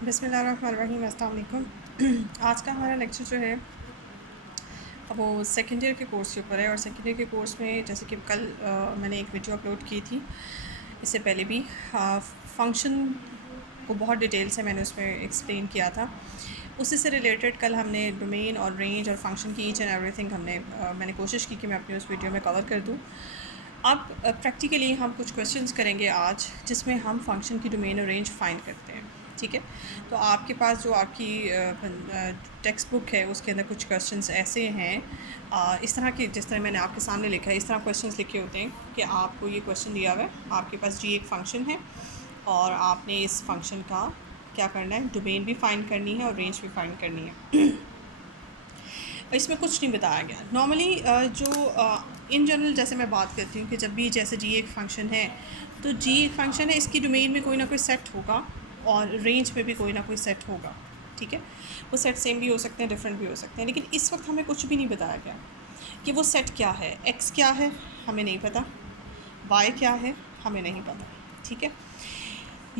बिस्मिल्लाहिर्रहमानिर्रहीम, अस्सलाम वालेकुम। आज का हमारा लेक्चर जो है वो सेकेंड ईयर के कोर्स के ऊपर है। और सेकेंड ईयर के कोर्स में जैसे कि कल मैंने एक वीडियो अपलोड की थी, इससे पहले भी फंक्शन को बहुत डिटेल से मैंने उसमें एक्सप्लेन किया था। उसी से रिलेटेड कल हमने डोमेन और रेंज और फंक्शन की ईच एंड एवरीथिंग मैंने कोशिश की कि मैं अपनी उस वीडियो में कवर कर दूँ। अब प्रैक्टिकली हम कुछ क्वेश्चंस करेंगे आज, जिसमें हम फंक्शन की डोमेन और रेंज फाइंड करते हैं। ठीक है, तो आपके पास जो आपकी टेक्स्ट बुक है उसके अंदर कुछ क्वेश्चंस ऐसे हैं, इस तरह के, जिस तरह मैंने आपके सामने लिखा है इस तरह क्वेश्चंस लिखे होते हैं कि आपको ये क्वेश्चन दिया हुआ है, आपके पास जी एक फ़ंक्शन है और आपने इस फंक्शन का क्या करना है, डोमेन भी फाइंड करनी है और रेंज भी फाइंड करनी है। इसमें कुछ नहीं बताया गया। नॉर्मली जो इन जनरल जैसे मैं बात करती हूँ कि जब भी जैसे जी एक फ़ंक्शन है तो जी एक फ़ंक्शन है, इसकी डोमेन में कोई ना कोई सेट होगा और रेंज में भी कोई ना कोई सेट होगा। ठीक है, वो सेट सेम भी हो सकते हैं, डिफरेंट भी हो सकते हैं, लेकिन इस वक्त हमें कुछ भी नहीं बताया गया कि वो सेट क्या है। एक्स क्या है हमें नहीं पता, वाई क्या है हमें नहीं पता। ठीक है,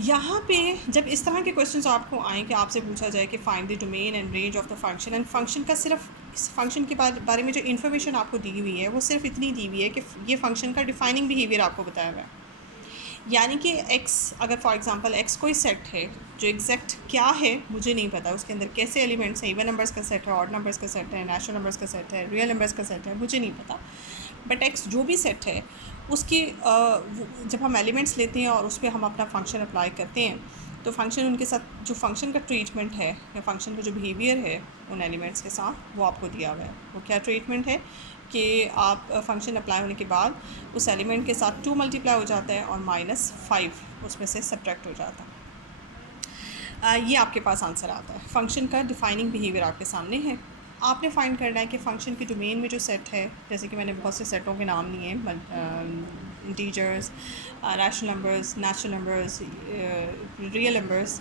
यहाँ पे जब इस तरह के क्वेश्चंस आपको आएँ कि आपसे पूछा जाए कि find the domain and range of the function, and function का सिर्फ इस फंक्शन के बारे में जो इन्फॉर्मेशन आपको दी हुई है वो सिर्फ इतनी दी हुई है कि ये फंक्शन का डिफाइनिंग बिहेवियर आपको बताया हुआ है। यानी कि x, अगर फॉर एग्जांपल x कोई सेट है जो एग्जैक्ट क्या है मुझे नहीं पता, उसके अंदर कैसे एलिमेंट्स हैं, इवन नंबर्स का सेट है, ऑड नंबर्स का सेट है, नेचुरल नंबर्स का सेट है, रियल नंबर्स का सेट है, मुझे नहीं पता। बट x जो भी सेट है उसकी जब हम एलिमेंट्स लेते हैं और उस पर हम अपना फंक्शन अप्लाई करते हैं तो फंक्शन उनके साथ जो फंक्शन का ट्रीटमेंट है या फंक्शन का जो बिहेवियर है उन एलिमेंट्स के साथ वो आपको दिया हुआ है। वो क्या ट्रीटमेंट है कि आप फंक्शन अप्लाई होने के बाद उस एलिमेंट के साथ 2 मल्टीप्लाई हो जाता है और -5 उसमें से सब्ट्रैक्ट हो जाता है। ये आपके पास आंसर आता है। फंक्शन का डिफाइनिंग बिहेवियर आपके सामने है। आपने फाइंड करना है कि फ़ंक्शन की डोमेन में जो सेट है, जैसे कि मैंने बहुत से सेटों के नाम लिए हैं, integers, rational numbers, natural numbers, real numbers,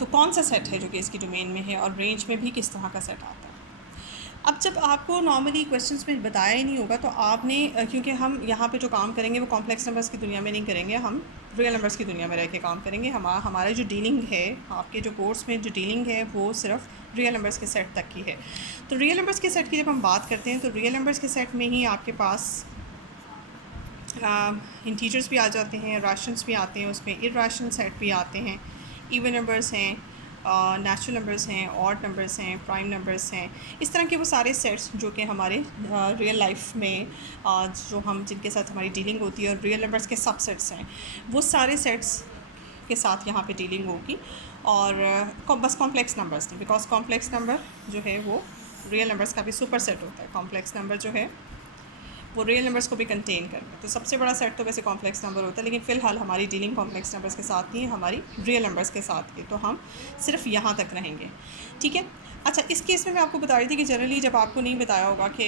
तो कौन सा सेट है जो कि इसकी डोमेन में है, और रेंज में भी किस तरह का सेट आता है। अब जब आपको नॉर्मली क्वेश्चंस में बताया ही नहीं होगा तो आपने क्योंकि हम यहाँ पे जो काम करेंगे वो कॉम्प्लेक्स नंबर्स की दुनिया में नहीं करेंगे, हम रियल नंबर्स की दुनिया में रह के काम करेंगे। हमारा जो डीलिंग है, आपके जो कोर्स में जो डीलिंग है वो सिर्फ रियल नंबर्स के सेट तक की है। तो रियल नंबर्स के सेट की जब हम बात करते हैं तो रियल नंबर्स के सेट में ही आपके पास इंटीजर्स भी आ जाते हैं, रैशनल्स भी आते हैं, उसमें इर्रेशनल सेट भी आते हैं, इवन नंबर्स हैं, नेचुरल नंबर्स हैं, ऑड नंबर्स हैं, प्राइम नंबर्स हैं। इस तरह के वो सारे सेट्स जो कि हमारे रियल लाइफ में जो हम जिनके साथ हमारी डीलिंग होती है और रियल नंबर्स के सबसेट्स हैं, वो सारे सेट्स के साथ यहाँ पे डीलिंग होगी। और बस कॉम्प्लेक्स नंबर्स नहीं, बिकॉज कॉम्प्लेक्स नंबर जो है वो रियल नंबर्स का भी सुपर सेट होता है। कॉम्प्लेक्स नंबर जो है वो रियल नंबर्स को भी कंटेन करते हैं। तो सबसे बड़ा सेट तो वैसे कॉम्प्लेक्स नंबर होता है, लेकिन फ़िलहाल हमारी डीलिंग कॉम्प्लेक्स नंबर्स के साथ नहीं है, हमारी रियल नंबर्स के साथ है, तो हम सिर्फ यहाँ तक रहेंगे। ठीक है, अच्छा, इस केस में मैं आपको बता रही थी कि जनरली जब आपको नहीं बताया होगा कि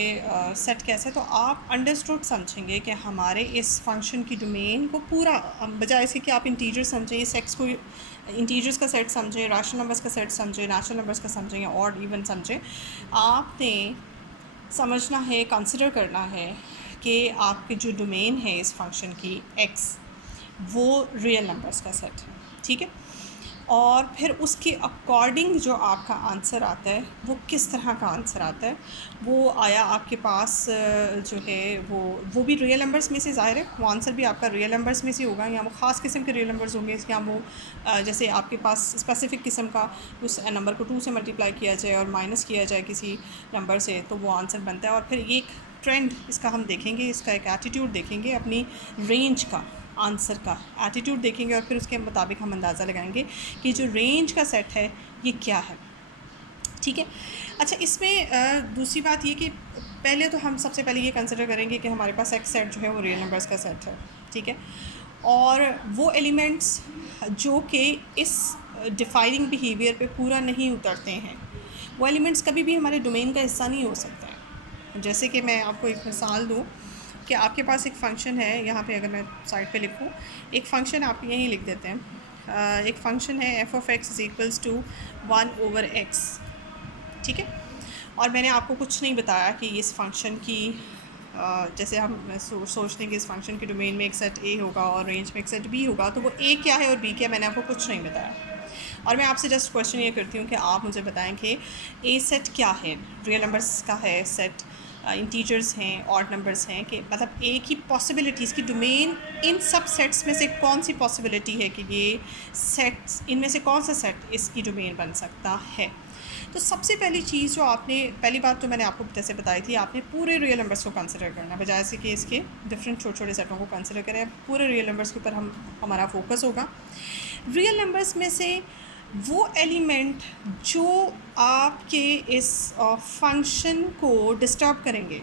सेट कैसे, तो आप अंडरस्टूड समझेंगे कि हमारे इस फंक्शन की डोमेन को पूरा, बजाय इसके कि आप इंटीजर समझें, इस एक्स को इंटीजर्स का सेट समझें, रैशनल नंबर्स का सेट समझें, नेचुरल नंबर्स का समझें या ऑड इवन समझें, आपने समझना है, कंसिडर करना है कि आपकी जो डोमेन है इस फंक्शन की एक्स, वो रियल नंबर्स का सेट है। ठीक है, और फिर उसके अकॉर्डिंग जो आपका आंसर आता है वो किस तरह का आंसर आता है, वो आया आपके पास जो है वो भी रियल नंबर्स में से, ज़ाहिर है वो आंसर भी आपका रियल नंबर्स में से होगा, या वो ख़ास किस्म के रियल नंबर्स होंगे, या वो जैसे आपके पास स्पेसिफ़िक किस्म का उस नंबर को 2 से मल्टीप्लाई किया जाए और माइनस किया जाए किसी नंबर से, तो वो आंसर बनता है। और फिर एक ट्रेंड इसका हम देखेंगे, इसका एक एटीट्यूड देखेंगे, अपनी रेंज का, आंसर का एटीट्यूड देखेंगे, और फिर उसके मुताबिक हम अंदाज़ा लगाएंगे कि जो रेंज का सेट है ये क्या है। ठीक है, अच्छा, इसमें दूसरी बात ये कि पहले तो हम सबसे पहले ये कंसिडर करेंगे कि हमारे पास एक्स सेट जो है वो रियल नंबर्स का सेट है। ठीक है, और वो एलिमेंट्स जो कि इस डिफाइनिंग बिहेवियर पे पूरा नहीं उतरते हैं, वो एलिमेंट्स कभी भी हमारे डोमेन का हिस्सा नहीं हो सकते हैं। जैसे कि मैं आपको एक मिसाल दूँ कि आपके पास एक फ़ंक्शन है, यहाँ पे अगर मैं साइड पे लिखूँ, एक फ़ंक्शन आप यहीं लिख देते हैं, एक फ़ंक्शन है f(x) = 1/x। ठीक है, और मैंने आपको कुछ नहीं बताया कि इस फंक्शन की जैसे हम सोचते हैं कि इस फंक्शन के डोमेन में एक सेट ए होगा और रेंज में एक सेट बी होगा, तो वो ए क्या है और बी क्या है मैंने आपको कुछ नहीं बताया। और मैं आपसे जस्ट क्वेश्चन ये करती हूँ कि आप मुझे बताएं कि ए सेट क्या है, रियल नंबर्स का है सेट, इंटीजर्स हैं, ऑड नंबर्स हैं, कि मतलब ए की पॉसिबिलिटीज़ की डोमेन इन सब सेट्स में से कौन सी पॉसिबिलिटी है कि ये सेट्स, इनमें से कौन सा सेट इसकी डोमेन बन सकता है। तो सबसे पहली चीज़ जो आपने, पहली बात तो मैंने आपको जैसे बताई थी, आपने पूरे रियल नंबर्स को कंसिडर करना है, बजाय से कि इसके डिफरेंट छोटे छोटे सेटों को कंसिडर करें। पूरे रियल नंबर्स के ऊपर हमारा फोकस होगा। रियल नंबर्स में से वो एलिमेंट जो आपके इस फंक्शन को डिस्टर्ब करेंगे,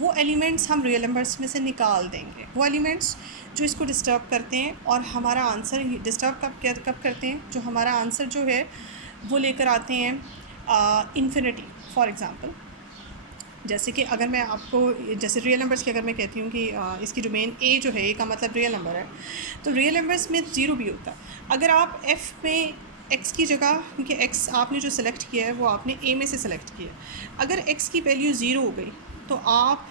वो एलिमेंट्स हम रियल नंबर्स में से निकाल देंगे। वो एलिमेंट्स जो इसको डिस्टर्ब करते हैं और हमारा आंसर डिस्टर्ब कब करते हैं, जो हमारा आंसर जो है वो लेकर आते हैं इन्फिनिटी। फॉर एग्ज़ाम्पल, जैसे कि अगर मैं आपको, जैसे रियल नंबर्स की अगर मैं कहती हूँ कि इसकी डोमेन ए जो है, ए का मतलब रियल नंबर है, तो रियल नंबर्स में ज़ीरो भी होता है। अगर आप एफ़ में एक्स की जगह, क्योंकि एक्स आपने जो सेलेक्ट किया है वो आपने ए में से सेलेक्ट किया, अगर एक्स की वैल्यू ज़ीरो हो गई तो आप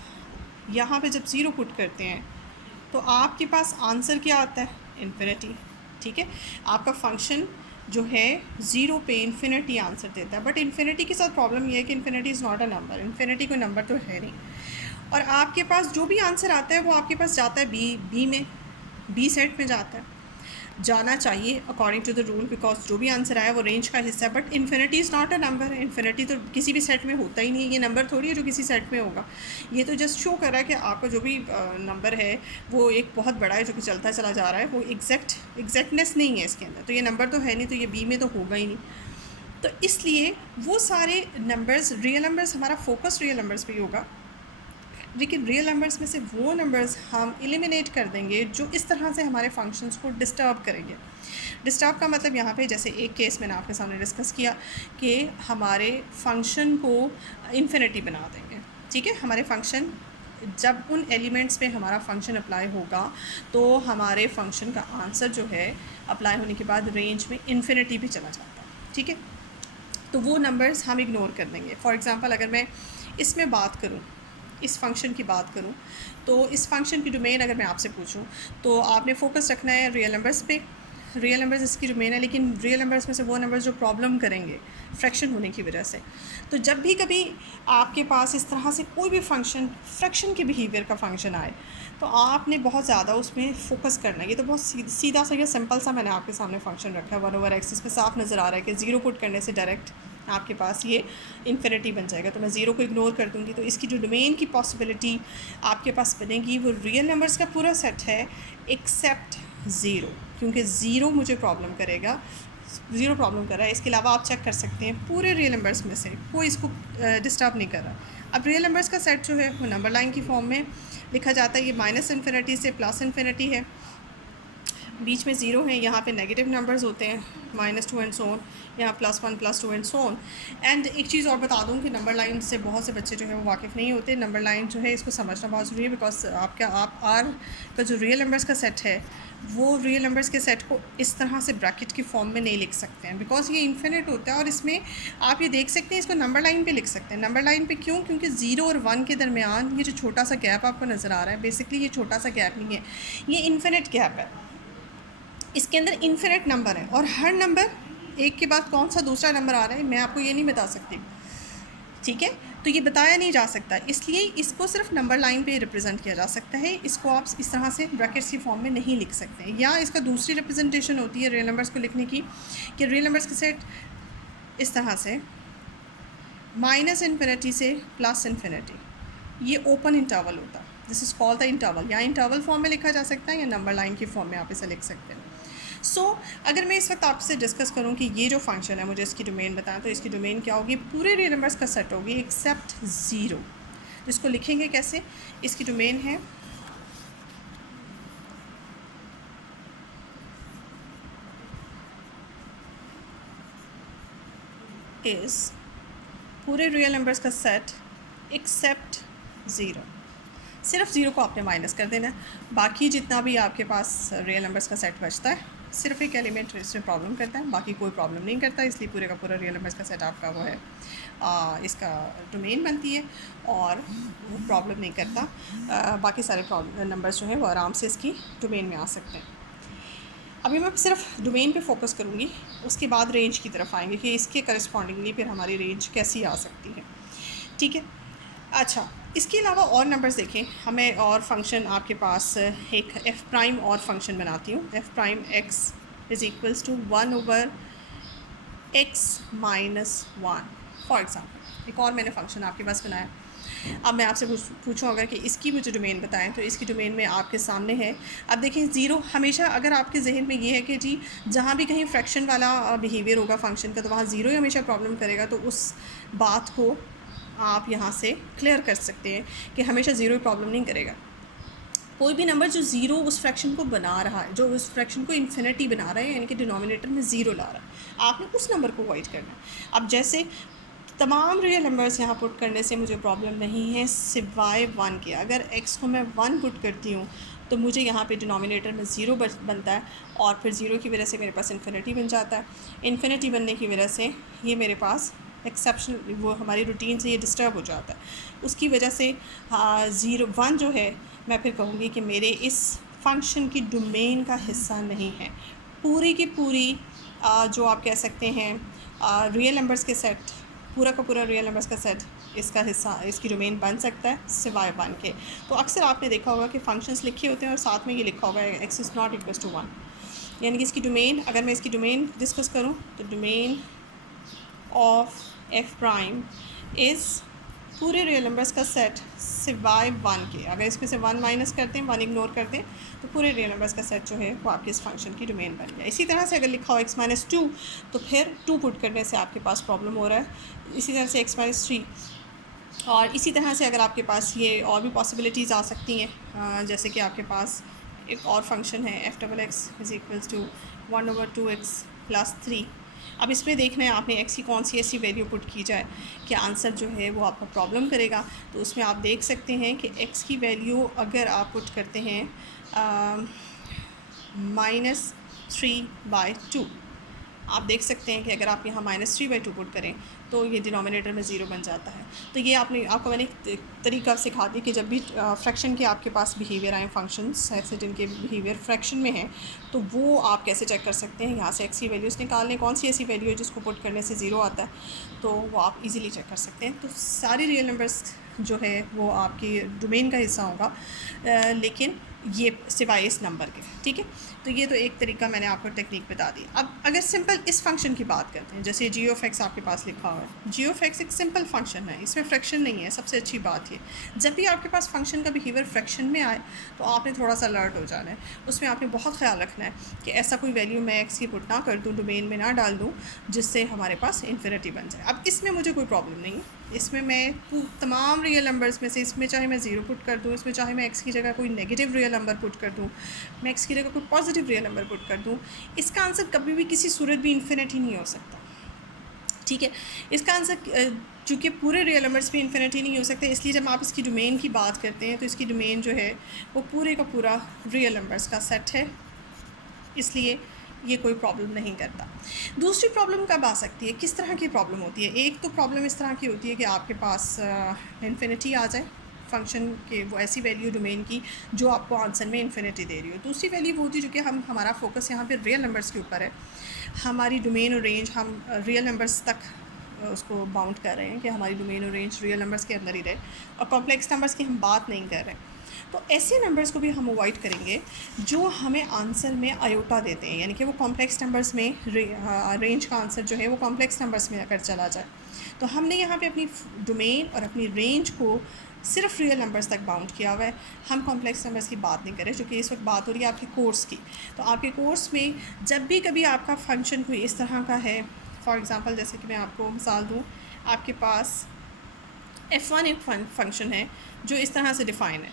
यहाँ पे जब ज़ीरो पुट करते हैं तो आपके पास आंसर क्या आता है, इन्फिनिटी। ठीक है, आपका फंक्शन जो है ज़ीरो पे इन्फिनिटी आंसर देता है। बट इन्फिनिटी के साथ प्रॉब्लम ये है कि infinity is not a number, infinity कोई नंबर तो है नहीं, और आपके पास जो भी आंसर आता है वो आपके पास जाता है बी में, बी सेट में जाना चाहिए according to the rule, because जो भी आंसर आया वो रेंज का हिस्सा है। But infinity is not a number, infinity तो किसी भी सेट में होता ही नहीं है, ये नंबर थोड़ी है जो किसी सेट में होगा। ये तो जस्ट शो कर रहा है कि आपका जो भी नंबर है वो एक बहुत बड़ा है जो कि चलता चला जा रहा है, वो एग्जैक्टनेस नहीं है इसके अंदर, तो ये नंबर तो है नहीं, तो ये बी में तो होगा ही नहीं। तो इसलिए वो सारे नंबर्स, रियल नंबर्स, हमारा फोकस रियल नंबर्स पे ही होगा, लेकिन रियल नंबर्स में से वो नंबर्स हम एलिमिनेट कर देंगे जो इस तरह से हमारे फंक्शंस को डिस्टर्ब करेंगे। डिस्टर्ब का मतलब यहाँ पे जैसे एक केस मैंने आपके सामने डिस्कस किया कि हमारे फंक्शन को इन्फिनिटी बना देंगे। ठीक है, हमारे फंक्शन, जब उन एलिमेंट्स पे हमारा फंक्शन अप्लाई होगा तो हमारे फंक्शन का आंसर जो है अप्लाई होने के बाद रेंज में इन्फिनिटी भी चला जाता है। ठीक है, तो वो नंबर्स हम इग्नोर कर देंगे। फॉर एग्ज़ाम्पल, अगर मैं इसमें बात करूँ, इस फंक्शन की बात करूं, तो इस फंक्शन की डोमेन अगर मैं आपसे पूछूं तो आपने फोकस रखना है रियल नंबर्स पे। रियल नंबर्स इसकी डोमेन है, लेकिन रियल नंबर्स में से वो नंबर्स जो प्रॉब्लम करेंगे फ्रैक्शन होने की वजह से। तो जब भी कभी आपके पास इस तरह से कोई भी फंक्शन फ्रैक्शन के बिहेवियर का फंक्शन आए तो आपने बहुत ज़्यादा उसमें फ़ोकस करना है। ये तो बहुत सीधा सा या सिंपल सा मैंने आपके सामने फंक्शन रखा है 1/x, इसमें साफ नज़र आ रहा है कि ज़ीरो पुट करने से डायरेक्ट आपके पास ये इन्फिनिटी बन जाएगा। तो मैं ज़ीरो को इग्नोर कर दूँगी, तो इसकी जो डोमेन की पॉसिबिलिटी आपके पास बनेगी वो रियल नंबर्स का पूरा सेट है एक्सेप्ट ज़ीरो, क्योंकि ज़ीरो मुझे प्रॉब्लम करेगा, ज़ीरो प्रॉब्लम कर रहा है। इसके अलावा आप चेक कर सकते हैं पूरे रियल नंबर्स में से कोई इसको डिस्टर्ब नहीं कर रहा। अब रियल नंबर्स का सेट जो है वो नंबर लाइन की फॉर्म में लिखा जाता है। ये माइनस इन्फिनिटी से प्लस इन्फिनिटी है, बीच में ज़ीरो है, यहाँ पे नेगेटिव नंबर्स होते हैं -2 एंड सो ऑन, यहाँ +1 +2 एंड सो ऑन। एंड एक चीज़ और बता दूँ कि नंबर लाइन से बहुत से बच्चे जो है वो वाकिफ़ नहीं होते। नंबर लाइन जो है इसको समझना बहुत ज़रूरी है, बिकॉज आप आर का जो रियल नंबर्स का सेट है वो रियल नंबर्स के सेट को इस तरह से ब्रैकेट की फॉर्म में नहीं लिख सकते हैं, बिकॉज ये इन्फिनिट होता है। और इसमें आप ये देख सकते हैं, इसको नंबर लाइन पे लिख सकते हैं। नंबर लाइन पे क्यों? क्योंकि 0 और 1 के दरमियान ये जो छोटा सा गैप आपको नज़र आ रहा है, बेसिकली ये छोटा सा गैप नहीं है, ये इन्फिनिट गैप है। इसके अंदर इन्फिनिट नंबर है और हर नंबर एक के बाद कौन सा दूसरा नंबर आ रहा है मैं आपको ये नहीं बता सकती। ठीक है, तो ये बताया नहीं जा सकता, इसलिए इसको सिर्फ नंबर लाइन पे रिप्रेजेंट किया जा सकता है। इसको आप इस तरह से ब्रैकेट्स की फॉर्म में नहीं लिख सकते। या इसका दूसरी रिप्रेजेंटेशन होती है रियल नंबर्स को लिखने की, कि रियल नंबर्स के सेट इस तरह से माइनस इन्फिनिटी से प्लस इन्फिनिटी, ये ओपन इंटरवल होता है, this is called the interval. या इंटरवल फॉर्म में लिखा जा सकता है या नंबर लाइन की फॉर्म में आप इसे लिख सकते हैं। सो अगर मैं इस वक्त आपसे डिस्कस करूं कि ये जो फंक्शन है मुझे इसकी डोमेन बताएं, तो इसकी डोमेन क्या होगी? पूरे रियल नंबर्स का सेट होगी एक्सेप्ट ज़ीरो। तो इसको लिखेंगे कैसे? इसकी डोमेन है इस पूरे रियल नंबर्स का सेट एक्सेप्ट ज़ीरो। सिर्फ ज़ीरो को आपने माइनस कर देना है, बाकी जितना भी आपके पास रियल नंबर्स का सेट बचता है सिर्फ एक एलिमेंट इसमें प्रॉब्लम करता है, बाकी कोई प्रॉब्लम नहीं करता, इसलिए पूरे का पूरा रियल नंबर्स का सेट आपका वो है इसका डोमेन बनती है और वो प्रॉब्लम नहीं करता। बाकी सारे नंबर्स जो हैं वो आराम से इसकी डोमेन में आ सकते हैं। अभी मैं सिर्फ डोमेन पे फोकस करूँगी, उसके बाद रेंज की तरफ आएंगे कि इसके करस्पॉन्डिंगली फिर हमारी रेंज कैसी आ सकती है। ठीक है, अच्छा, इसके अलावा और नंबर्स देखें हमें, और फंक्शन आपके पास एक एफ़ प्राइम और फंक्शन बनाती हूँ, f prime x is equals to 1/x minus 1 for example. एक और मैंने फंक्शन आपके पास बनाया। अब मैं आपसे पूछूं अगर कि इसकी मुझे डोमेन बताएं, तो इसकी डोमेन में आपके सामने है। अब देखें ज़ीरो हमेशा अगर आपके जहन में ये है कि जी जहाँ भी कहीं फ्रैक्शन वाला बिहेवियर होगा फंक्शन का तो वहाँ ज़ीरो ही हमेशा प्रॉब्लम करेगा, तो उस बात को आप यहाँ से क्लियर कर सकते हैं कि हमेशा ज़ीरो ही प्रॉब्लम नहीं करेगा। कोई भी नंबर जो ज़ीरो उस फ्रैक्शन को बना रहा है, जो उस फ्रैक्शन को इन्फिनिटी बना रहा है, यानी कि डिनोमिनेटर में ज़ीरो ला रहा है, आपने उस नंबर को अवॉइड करना है। अब जैसे तमाम रियल नंबर्स यहाँ पुट करने से मुझे प्रॉब्लम नहीं है सिवाय 1 के। अगर x को मैं 1 पुट करती हूँ तो मुझे यहाँ पे डिनोमिनेटर में ज़ीरो बनता है, और फिर ज़ीरो की वजह से मेरे पास इन्फिनिटी बन जाता है। इन्फिनिटी बनने की वजह से ये मेरे पास एक्सेप्शन, वो हमारी रूटीन से ये डिस्टर्ब हो जाता है। उसकी वजह से 1 जो है मैं फिर कहूँगी कि मेरे इस फंक्शन की डोमेन का हिस्सा नहीं है। पूरी की पूरी जो आप कह सकते हैं रियल नंबर्स के सेट, पूरा का पूरा रियल नंबर्स का सेट इसका हिस्सा, इसकी डोमेन बन सकता है सिवाय 1 के। तो अक्सर आपने देखा होगा कि फंक्शंस लिखे होते हैं और साथ में ये लिखा होगा x is not equal to 1, यानी कि इसकी डोमेन, अगर मैं इसकी डोमेन डिस्कस करूँ तो domain of F prime is पूरे रियल नंबर्स का सेट सिवाय 1 के। अगर इसमें से 1 माइनस करते हैं, 1 इग्नोर करते हैं, तो पूरे रियल नंबर्स का सेट जो है वो आपके इस फंक्शन की डोमेन बन गया। इसी तरह से अगर लिखा हो x माइनस 2, तो फिर 2 पुट करने से आपके पास प्रॉब्लम हो रहा है। इसी तरह से x माइनस 3, और इसी तरह से अगर आपके पास ये और भी पॉसिबिलिटीज़ आ सकती हैं, जैसे कि आपके पास एक और फंक्शन है f double x is equals to 1/2x plus 3। अब इसमें देखना है आपने x की कौन सी ऐसी वैल्यू पुट की जाए कि आंसर जो है वो आपका प्रॉब्लम करेगा। तो उसमें आप देख सकते हैं कि x की वैल्यू अगर आप पुट करते हैं -3/2, आप देख सकते हैं कि अगर आप यहाँ -3/2 पुट करें तो ये डिनोमिनेटर में ज़ीरो बन जाता है। तो ये आपको मैंने एक तरीका सिखा दी कि जब भी फ्रैक्शन के आपके पास बिहेवियर आए, फंक्शंस ऐसे जिनके बिहेवियर फ्रैक्शन में है, तो वो आप कैसे चेक कर सकते हैं। यहाँ से x की वैल्यूज़ निकाल लें, कौन सी ऐसी वैल्यू है जिसको पुट करने से ज़ीरो आता है, तो वो आप इजीली चेक कर सकते हैं। तो सारी रियल नंबर्स जो है वो आपकी डोमेन का हिस्सा होगा, लेकिन ये सिवाय इस नंबर के। ठीक है, तो ये तो एक तरीका मैंने आपको टेक्निक बता दी। अब अगर सिंपल इस फंक्शन की बात करते हैं, जैसे जी ऑफ एक्स आपके पास लिखा हुआ है, जी ऑफ एक्स एक सिंपल फंक्शन है, इसमें फ्रैक्शन नहीं है। सबसे अच्छी बात ये, जब भी आपके पास फंक्शन का बिहेवियर फ्रैक्शन में आए तो आपने थोड़ा सा अलर्ट हो जाना है। उसमें आपने बहुत ख्याल रखना है कि ऐसा कोई वैल्यू मैं एक्स की पुट ना कर दूँ, डोमेन में ना डाल दूँ जिससे हमारे पास इन्फिनिटी बन जाए। अब इसमें मुझे कोई प्रॉब्लम नहीं है, इसमें मैं तमाम रियल नंबर्स में से, इसमें चाहे मैं ज़ीरो पुट कर दूँ, इसमें चाहे मैं एक्स की जगह कोई नेगेटिव रियल नंबर पुट कर दूँ, मैं एक्स की जगह कोई पॉजिटिव रियल नंबर पुट कर दूँ, इसका आंसर कभी भी किसी सूरत भी इन्फिनिटी नहीं हो सकता। ठीक है, इसका आंसर चूँकि पूरे रियल नंबर्स भी इन्फिनिटी नहीं हो सकते, इसलिए जब आप इसकी डोमेन की बात करते हैं तो इसकी डोमेन जो है वो पूरे का पूरा रियल नंबर्स का सेट है, इसलिए ये कोई प्रॉब्लम नहीं करता। दूसरी प्रॉब्लम कब आ सकती है, किस तरह की प्रॉब्लम होती है? एक तो प्रॉब्लम इस तरह की होती है कि आपके पास इन्फिनिटी आ जाए फंक्शन के, वो ऐसी वैल्यू डोमेन की जो आपको आंसर में इन्फिनिटी दे रही हो। दूसरी वैल्यू वो होती है जो कि हमारा फोकस यहाँ पे रियल नंबर्स के ऊपर है, हमारी डोमेन और रेंज हम रियल नंबर्स तक उसको बाउंड कर रहे हैं कि हमारी डोमेन और रेंज रियल नंबर्स के अंदर ही रहे, और कॉम्प्लेक्स नंबर्स की हम बात नहीं कर रहे। तो ऐसे नंबर्स को भी हम अवॉइड करेंगे जो हमें आंसर में आयोटा देते हैं, यानी कि वो कॉम्प्लेक्स नंबर्स में रेंज का आंसर जो है वो कॉम्प्लेक्स नंबर्स में अगर चला जाए, तो हमने यहाँ पे अपनी डोमेन और अपनी रेंज को सिर्फ रियल नंबर्स तक बाउंड किया हुआ है। हम कॉम्प्लेक्स नंबर्स की बात नहीं करें, क्योंकि इस वक्त बात हो रही है आपके कोर्स की। तो आपके कोर्स में जब भी कभी आपका फंक्शन कोई इस तरह का है, फॉर एग्ज़ाम्पल जैसे कि मैं आपको मिसाल दूँ, आपके पास f1 एक फंक्शन है जो इस तरह से डिफ़ाइन है,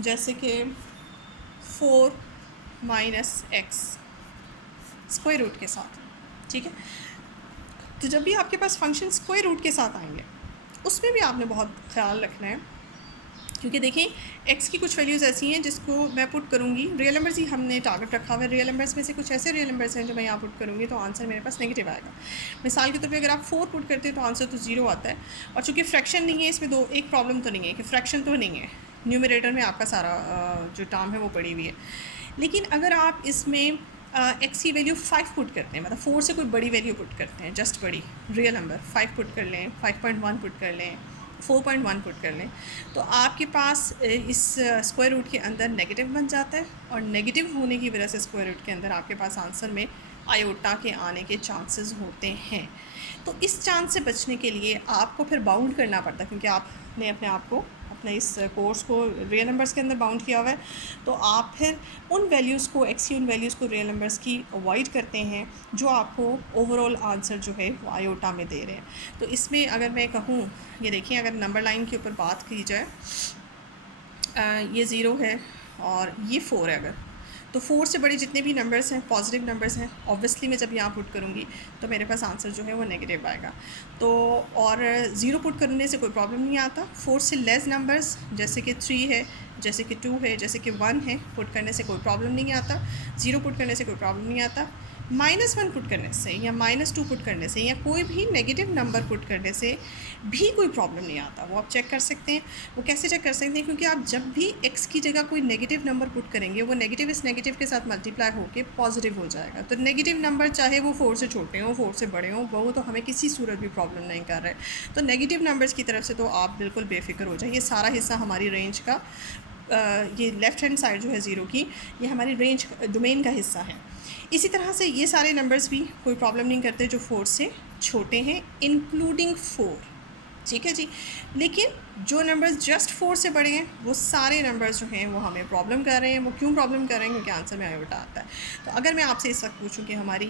जैसे कि 4 - x स्क्वायर रूट के साथ। ठीक है, तो जब भी आपके पास फंक्शन स्क्वायर रूट के साथ आएंगे उसमें भी आपने बहुत ख्याल रखना है क्योंकि देखें एक्स की कुछ वैल्यूज़ ऐसी हैं जिसको मैं पुट करूँगी, रियल नंबर्स ही हमने टारगेट रखा हुआ है, रियल नंबर्स में से कुछ ऐसे रियल नंबर्स हैं जो मैं यहाँ पुट करूँगी तो आंसर मेरे पास नेगेटिव आएगा। मिसाल के तौर पे अगर आप 4 पुट करते हैं तो आंसर तो 0 आता है। और चूँकि फ्रैक्शन नहीं है इसमें दो एक प्रॉब्लम तो नहीं है कि फ्रैक्शन तो नहीं है, न्यूमरेटर में आपका सारा जो टर्म है वो पड़ी हुई है। लेकिन अगर आप इसमें एक्स की वैल्यू 5 पुट करते हैं, मतलब 4 से कोई बड़ी वैल्यू पुट करते हैं, जस्ट बड़ी रियल नंबर 5 पुट कर लें, 5.1 पुट कर लें, 4.1 पुट कर लें, तो आपके पास इस स्क्वायर रूट के अंदर नेगेटिव बन जाता है। और नेगेटिव होने की वजह से स्क्वायर रूट के अंदर आपके पास आंसर में आयोटा के आने के चांसेस होते हैं। तो इस चांस से बचने के लिए आपको फिर बाउंड करना पड़ता है, क्योंकि आपने अपने आप को अपने इस कोर्स को रियल नंबर्स के अंदर बाउंड किया हुआ है। तो आप फिर उन वैल्यूज़ को एक्स की उन वैल्यूज़ को रियल नंबर्स की अवॉइड करते हैं जो आपको ओवरऑल आंसर जो है वो आयोटा में दे रहे हैं। तो इसमें अगर मैं कहूँ, ये देखिए अगर नंबर लाइन के ऊपर बात की जाए, ये 0 है और ये 4 है, अगर तो 4 से बड़े जितने भी नंबर्स हैं पॉजिटिव नंबर्स हैं, ऑब्वियसली मैं जब यहाँ पुट करूँगी तो मेरे पास आंसर जो है वो नेगेटिव आएगा। तो और 0 पुट करने से कोई प्रॉब्लम नहीं आता। 4 से लेस नंबर्स जैसे कि 3 है, जैसे कि 2 है, जैसे कि 1 है, पुट करने से कोई प्रॉब्लम नहीं आता। 0 पुट करने से कोई प्रॉब्लम नहीं आता। -1 पुट करने से या -2 पुट करने से या कोई भी नेगेटिव नंबर पुट करने से भी कोई प्रॉब्लम नहीं आता। वो आप चेक कर सकते हैं। वो कैसे चेक कर सकते हैं? क्योंकि आप जब भी x की जगह कोई नेगेटिव नंबर पुट करेंगे वो नेगेटिव इस नेगेटिव के साथ मल्टीप्लाई होकर पॉजिटिव हो जाएगा। तो नेगेटिव नंबर चाहे वो 4 से छोटे हों, 4 से बड़े हों, वो तो हमें किसी सूरत भी प्रॉब्लम नहीं कर रहे। तो नेगेटिव नंबर्स की तरफ से तो आप बिल्कुल बेफिक्र हो जाइए। सारा हिस्सा हमारी रेंज का, ये लेफ़्ट हैंड साइड जो है 0 की, ये हमारी रेंज डोमेन का हिस्सा है। इसी तरह से ये सारे नंबर्स भी कोई प्रॉब्लम नहीं करते जो 4 से छोटे हैं, इंक्लूडिंग 4, ठीक है जी। लेकिन जो नंबर्स जस्ट 4 से बड़े हैं वो सारे नंबर्स जो हैं वो हमें प्रॉब्लम कर रहे हैं। वो क्यों प्रॉब्लम कर रहे हैं? क्योंकि आंसर में आयोटा आता है। तो अगर मैं आपसे इस वक्त पूछूं कि हमारी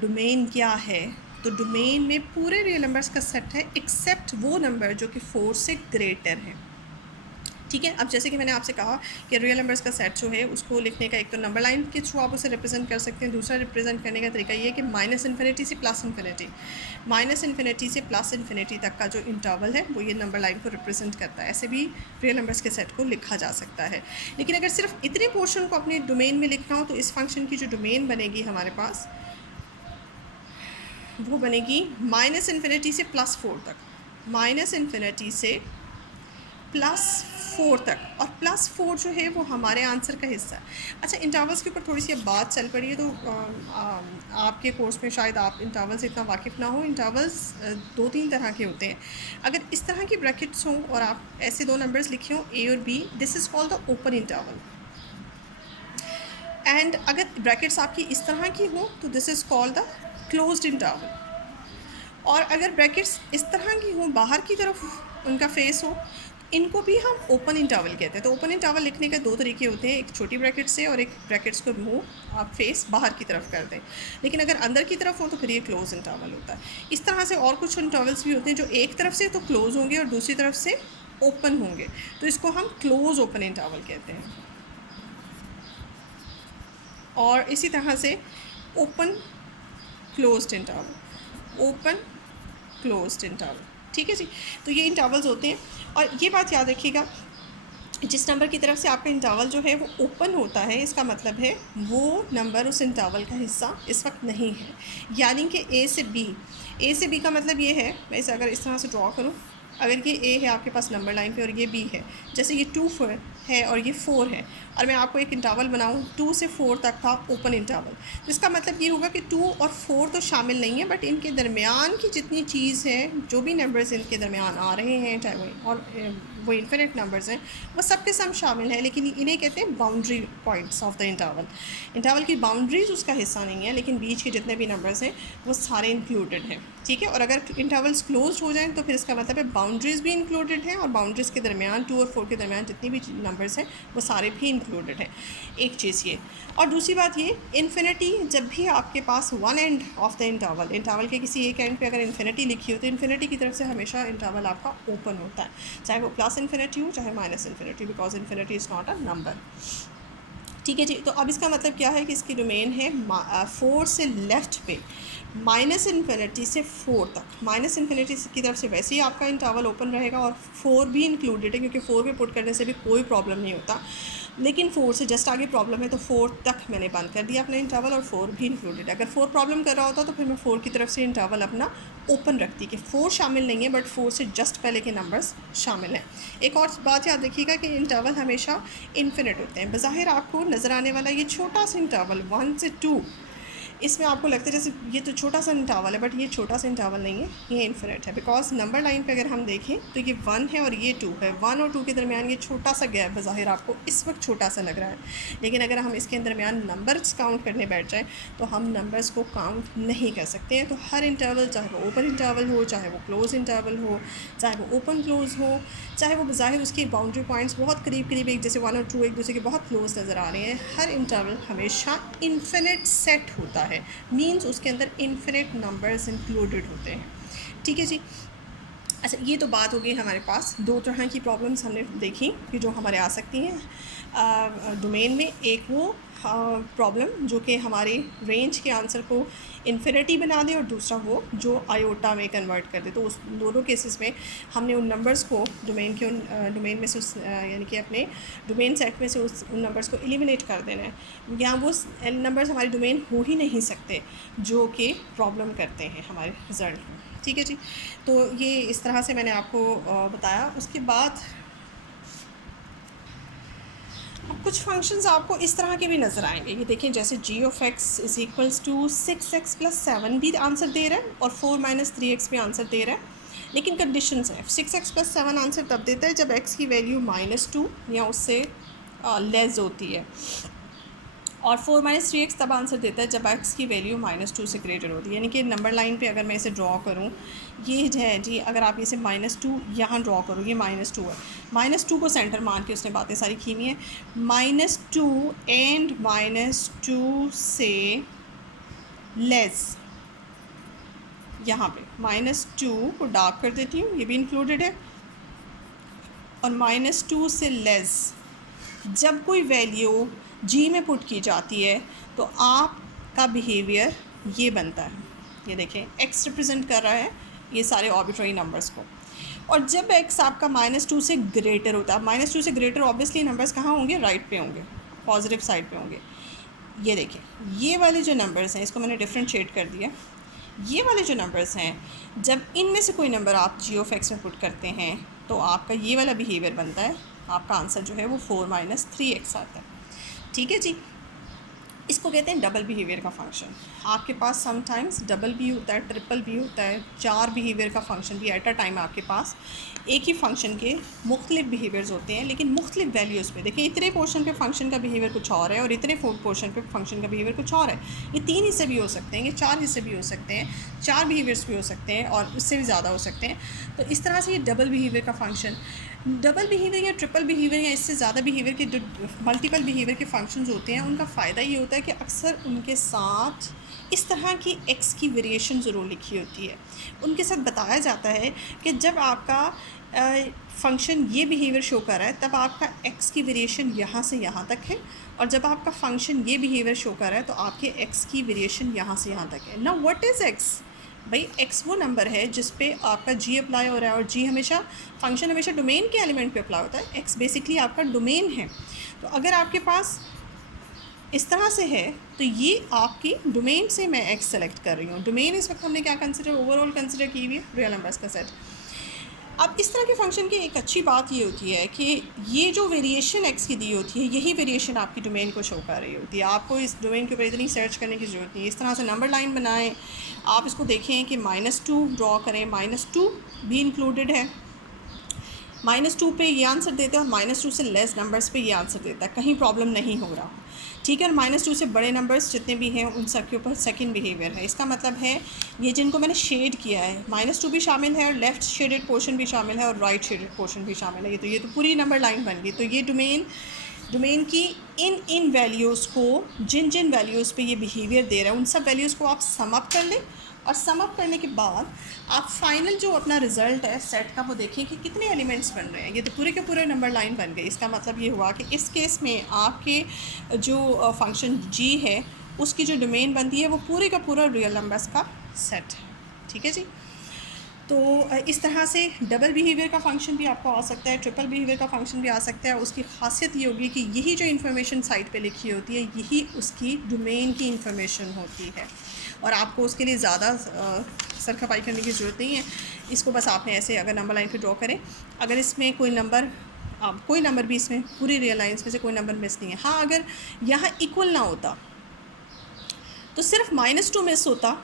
डोमेन क्या है, तो डोमेन में पूरे रियल नंबर्स का सेट है एक्सेप्ट वो नंबर जो कि 4 से ग्रेटर हैं, ठीक है। अब जैसे कि मैंने आपसे कहा कि रियल नंबर्स का सेट जो है उसको लिखने का एक तो नंबर लाइन के थ्रू आप उसे रिप्रेजेंट कर सकते हैं। दूसरा रिप्रेजेंट करने का तरीका ये है कि -∞ से +∞, -∞ से +∞ तक का जो इंटरवल है वो ये नंबर लाइन को रिप्रेजेंट करता है। ऐसे भी रियल नंबर्स के सेट को लिखा जा सकता है। लेकिन अगर सिर्फ इतने पोर्शन को अपने डोमेन में लिखना हो तो इस फंक्शन की जो डोमेन बनेगी हमारे पास वो बनेगी -∞ से +4 तक, -∞ से +4 तक, और +4 जो है वो हमारे आंसर का हिस्सा है। अच्छा, इंटरवल्स के ऊपर थोड़ी सी बात चल पड़ी है, तो आपके कोर्स में शायद आप इंटरवल से इतना वाकिफ़ ना हो। इंटरवल्स 2-3 तरह के होते हैं। अगर इस तरह की ब्रैकेट्स हों और आप ऐसे 2 नंबर्स लिखे हों A और B, this is called the open interval. And अगर ब्रैकेट्स आपकी इस तरह की हो तो this is called the closed interval. और अगर ब्रैकेट्स इस तरह की हों, बाहर की तरफ उनका फेस हो, इनको भी हम ओपन इंटरवल कहते हैं। तो ओपन इंटरवल लिखने के 2 तरीके होते हैं, एक छोटी ब्रैकेट से और एक ब्रैकेट्स को मुंह आप फेस बाहर की तरफ कर दें। लेकिन अगर अंदर की तरफ हो तो फिर ये क्लोज इंटरवल होता है। इस तरह से और कुछ इंटरवल्स भी होते हैं जो एक तरफ से तो क्लोज होंगे और दूसरी तरफ से ओपन होंगे, तो इसको हम क्लोज ओपन इंटरवल कहते हैं। और इसी तरह से open closed interval, open closed interval, ठीक है जी। तो ये इंटरवल्स होते हैं। और ये बात याद रखिएगा, जिस नंबर की तरफ से आपका इंटरवल जो है वो ओपन होता है, इसका मतलब है वो नंबर उस इंटरवल का हिस्सा इस वक्त नहीं है। यानी कि ए से बी का मतलब ये है, मैं इसे अगर इस तरह से ड्रॉ करूँ, अगर ये ए है आपके पास नंबर लाइन पे और ये बी है, जैसे ये 2 है और ये 4 है, और मैं आपको एक इंटरवल बनाऊँ 2 से 4 तक का ओपन इंटरवल, तो इसका मतलब ये होगा कि 2 और 4 तो शामिल नहीं है, बट इनके दरमियान की जितनी चीज़ है, जो भी नंबर्स इनके दरमियान आ रहे हैं, चाहे वो इन्फिनिट नंबर्स हैं, वो सब के सब शामिल हैं, लेकिन इन्हें कहते हैं boundary points of the interval. Interval की बाउंड्रीज उसका हिस्सा नहीं है, लेकिन बीच के जितने भी नंबर्स हैं वो सारे इंक्लूडेड हैं, ठीक है। और अगर इंटरवल्स क्लोज हो जाएं तो फिर इसका मतलब है बाउंड्रीज़ भी इंक्लूडेड हैं, और बाउंड्रीज़ के दरमियान 2 और 4 के दरमियान जितनी भी नंबर्स हैं वो सारे भी इंक्लूडेड हैं। एक चीज़ ये, और दूसरी बात ये, इन्फिनिटी जब भी आपके पास one end of the interval के किसी एक एंड पे अगर इन्फिनिटी लिखी हो तो इन्फिनिटी की तरफ से हमेशा इंटरवल आपका ओपन होता है, चाहे वो +∞ हो चाहे -∞, because infinity is not a number, ठीक है जी। तो अब इसका मतलब क्या है कि इसकी डोमेन है 4 से लेफ़्ट पे माइनस इन्फिनिटी से 4 तक। माइनस इन्फिनिटी की तरफ से वैसे ही आपका इंटरवल ओपन रहेगा और 4 भी इंक्लूडेड है, क्योंकि 4 पे पुट करने से भी कोई प्रॉब्लम नहीं होता, लेकिन 4 से जस्ट आगे प्रॉब्लम है, तो 4 तक मैंने बंद कर दिया अपना इंटरवल और 4 भी इंक्लूडेड है। अगर 4 प्रॉब्लम कर रहा होता तो फिर मैं 4 की तरफ से इंटरवल अपना ओपन रखती कि 4 शामिल नहीं है, बट 4 से जस्ट पहले के नंबर्स शामिल हैं। एक और बात याद रखिएगा कि इंटरवल हमेशा इन्फिनिट होते हैं। बज़ाहिर आपको नज़र आने वाला ये छोटा सा इंटरवल 1 से 2, इसमें आपको लगता है जैसे ये तो छोटा सा इंटरवल है, बट ये छोटा सा इंटरवल नहीं है, ये इन्फिनिट है। बिकॉज नंबर लाइन पे अगर हम देखें तो ये 1 है और ये 2 है। 1 और 2 के दरमियान ये छोटा सा गैप बज़ाहिर आपको इस वक्त छोटा सा लग रहा है, लेकिन अगर हम इसके दरमियान नंबर्स काउंट करने बैठ जाएँ तो हम नंबर्स को काउंट नहीं कर सकते हैं। तो हर इंटरवल, चाहे वो ओपन इंटरवल हो, चाहे वो क्लोज इंटरवल हो, चाहे वो ओपन क्लोज हो, चाहे वो बज़ाहिर उसकी बाउंड्री पॉइंट्स बहुत करीब करीब एक जैसे 1 और 2 एक दूसरे के बहुत क्लोज नज़र आ रहे हैं, हर इंटरवल हमेशा इन्फिनिट सेट होता है। मीन्स उसके अंदर इन्फिनिट नंबर्स इंक्लूडेड होते हैं। ठीक है जी। अच्छा, ये तो बात हो गई हमारे पास 2 तरह की प्रॉब्लम्स हमने देखी कि जो हमारे आ सकती हैं डोमेन में। एक वो प्रॉब्लम जो कि हमारे रेंज के आंसर को इन्फिनिटी बना दे, और दूसरा वो जो आयोटा में कन्वर्ट कर दे। तो उस दोनों केसेस में हमने उन नंबर्स को डोमेन के डोमेन में से उस यानी कि अपने डोमेन सेट में से उन नंबर्स को एलिमिनेट कर देना है। यहाँ वो नंबर्स हमारे डोमेन हो ही नहीं सकते जो कि प्रॉब्लम करते हैं हमारे रिज़ल्ट में। ठीक है जी। तो ये इस तरह से मैंने आपको बताया। उसके बाद अब कुछ फंक्शंस आपको इस तरह के भी नज़र आएंगे। ये देखें, जैसे g of x is equals to 6x + 7 भी आंसर दे रहा है और 4 - 3x भी आंसर दे रहा है, लेकिन कंडीशंस है। 6x + 7 आंसर तब देता है जब x की वैल्यू -2 या उससे लेस होती है, और 4 - 3x तब आंसर देता है जब x की वैल्यू -2 से ग्रेटर होती है। यानी कि नंबर लाइन पे अगर मैं इसे ड्रॉ करूँ, ये है जी, अगर आप इसे -2 यहाँ ड्रॉ करो, ये -2 है, -2 को सेंटर मान के उसने बातें सारी की हुई हैं। -2 एंड -2 से लेस, यहाँ पे -2 को डार्क कर देती हूँ, ये भी इंक्लूडेड है, और -2 से लेस जब कोई वैल्यू जी में पुट की जाती है तो आपका बिहेवियर ये बनता है। ये देखें, x रिप्रेजेंट कर रहा है ये सारे आर्बिट्रेरी नंबर्स को, और जब x आपका -2 से ग्रेटर होता है, -2 से ग्रेटर ऑब्वियसली नंबर्स कहाँ होंगे, राइट पे होंगे, पॉजिटिव साइड पे होंगे। ये देखें, ये वाले जो नंबर्स हैं, इसको मैंने डिफ्रेंशिएट कर दिया। ये वाले जो नंबर्स हैं, जब इनमें से कोई नंबर आप g ऑफ x में पुट करते हैं तो आपका ये वाला बिहेवियर बनता है, आपका आंसर जो है वो 4 - 3x आता है। ठीक है जी। इसको कहते हैं डबल बिहेवियर का फंक्शन। आपके पास समटाइम्स डबल भी होता है, ट्रिपल भी होता है, 4 बिहेवियर का फंक्शन भी एट अ टाइम आपके पास एक ही फंक्शन के मुख्तलिफ बिहेवियर्स होते हैं, लेकिन मुख्तलिफ वैल्यूज़ पे। देखिए, इतने पोर्शन पे फंक्शन का बिहेवियर कुछ और है और इतने पोर्शन पे फंक्शन का बिहेवियर कुछ और है। ये 3 हिस्से भी हो सकते हैं, ये 4 हिस्से भी हो सकते हैं, 4 बिहेवियर्स भी हो सकते हैं और उससे भी ज़्यादा हो सकते हैं। तो इस तरह से ये डबल बिहेवियर का फंक्शन, डबल बिहेवियर या ट्रिपल बिहेवियर या इससे ज़्यादा बिहेवियर के जो मल्टीपल बिहेवियर के फंक्शंस होते हैं, उनका फ़ायदा ये होता है कि अक्सर उनके साथ इस तरह की x की वेरिएशन ज़रूर लिखी होती है। उनके साथ बताया जाता है कि जब आपका फंक्शन ये बिहेवियर शो कर रहा है तब आपका x की वेरिएशन यहाँ से यहाँ तक है, और जब आपका फंक्शन ये बिहेवियर शो कर रहा है तो आपके x की वेरिएशन यहाँ से यहाँ तक है। ना व्हाट इज़ x? भाई x वो नंबर है जिस पे आपका g अप्लाई हो रहा है, और g हमेशा फंक्शन हमेशा डोमेन के एलिमेंट पे अप्लाई होता है। x बेसिकली आपका डोमेन है। तो अगर आपके पास इस तरह से है तो ये आपकी डोमेन से मैं x सेलेक्ट कर रही हूँ। डोमेन इस वक्त हमने क्या कंसिडर, ओवरऑल कंसिडर की हुई है रियल नंबर्स का सेट। अब इस तरह के फंक्शन की एक अच्छी बात ये होती है कि ये जो वेरिएशन x की दी होती है, यही वेरिएशन आपकी डोमेन को शो कर रही होती है। आपको इस डोमेन के ऊपर इतनी सर्च करने की ज़रूरत नहीं है। इस तरह से नंबर लाइन बनाएं, आप इसको देखें कि -2 ड्रॉ करें, -2 भी इंक्लूडेड है, -2 पे ये आंसर देता है और -2 से लेस नंबर्स पे ये आंसर देता है, कहीं प्रॉब्लम नहीं हो रहा। ठीक है, और -2 से बड़े नंबर्स जितने भी हैं उन सब के ऊपर सेकंड बिहेवियर है। इसका मतलब है ये जिनको मैंने शेड किया है, -2 भी शामिल है और लेफ़्ट शेडेड पोर्शन भी शामिल है और राइट शेडेड पोर्शन भी शामिल है। ये तो पूरी नंबर लाइन बन गई। तो ये डोमेन की इन वैल्यूज़ को, जिन वैल्यूज़ पे ये बिहेवियर दे रहा है, उन सब वैल्यूज़ को आप सम अप कर लें और सम अप करने के बाद आप फाइनल जो अपना रिज़ल्ट है सेट का वो देखिए कि कितने एलिमेंट्स बन रहे हैं। ये तो पूरे के पूरे नंबर लाइन बन गई। इसका मतलब ये हुआ कि इस केस में आपके जो फंक्शन जी है उसकी जो डोमेन बनती है वो पूरे का पूरा रियल नंबर्स का सेट है। ठीक है जी। तो इस तरह से डबल बिहेवियर का फंक्शन भी आपको आ सकता है, ट्रिपल बिहेवियर का फंक्शन भी आ सकता है। उसकी खासियत ये होगी कि यही जो इन्फॉर्मेशन साइट पे लिखी होती है यही उसकी डोमेन की इन्फॉर्मेशन होती है और आपको उसके लिए ज़्यादा सर खपाई करने की ज़रूरत नहीं है। इसको बस आपने ऐसे अगर नंबर लाइन पे ड्रॉ करें, अगर इसमें कोई नंबर भी इसमें पूरी रियल लाइन्स में से कोई नंबर मिस नहीं है। हाँ, अगर यहाँ इक्वल ना होता तो सिर्फ -2 मिस होता